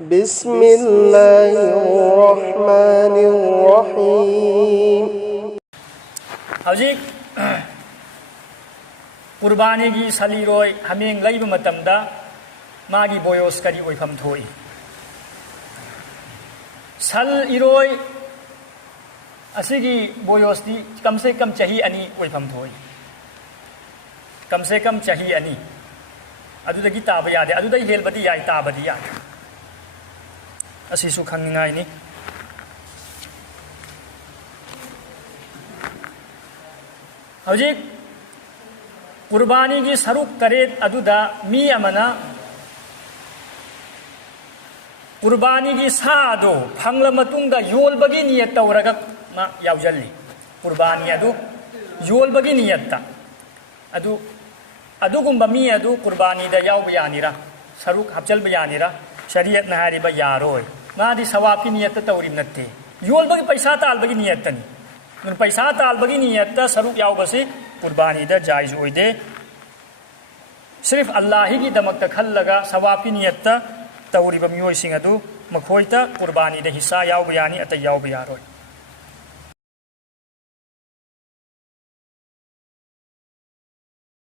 बिस्मिल्लाहिर्रहमानिर्रहीम। हौजिक कुर्बानी की सलीरोय हमें लैब मतमदा मागी बोयोस करी ओइफम थोई सल इरोय असिगी बोयोस दी कम से कम चाही अनि ओइफम थोई कम से कम चाही अनि अदुदगी ताब यादे अदुदगी हेलबदी याय ताबदी याय असिसु खंगिंगाय नि हौजिक कुर्बानी की सरुक तरेत अदुदा मी अमना कुर्बानी की सादो फंगल मतुंगा योलबगी नियत तौरगा मा यावजल्ली कुर्बानी अदु योलबगी नियत्ता अदु अदुगुंबा मी अदु कुर्बानी दा याव यानिरा सरुक हपचल यानिरा शरीयत न हारिबा यारोय मादी सवाब की नियत तौरिम नत्ते योलबगी पैसा तालबगी नियतनी न पैसा तालबगी नियत सरुक यावबसे कुर्बानी दा जायज ओइदे सिर्फ अल्लाह ही की दमक खल्लगा सवाब की नियत तौरिबा मियोय सिंग अदु मखोयता कुर्बानी दा हिस्सा याव यानी अत याव यारोय।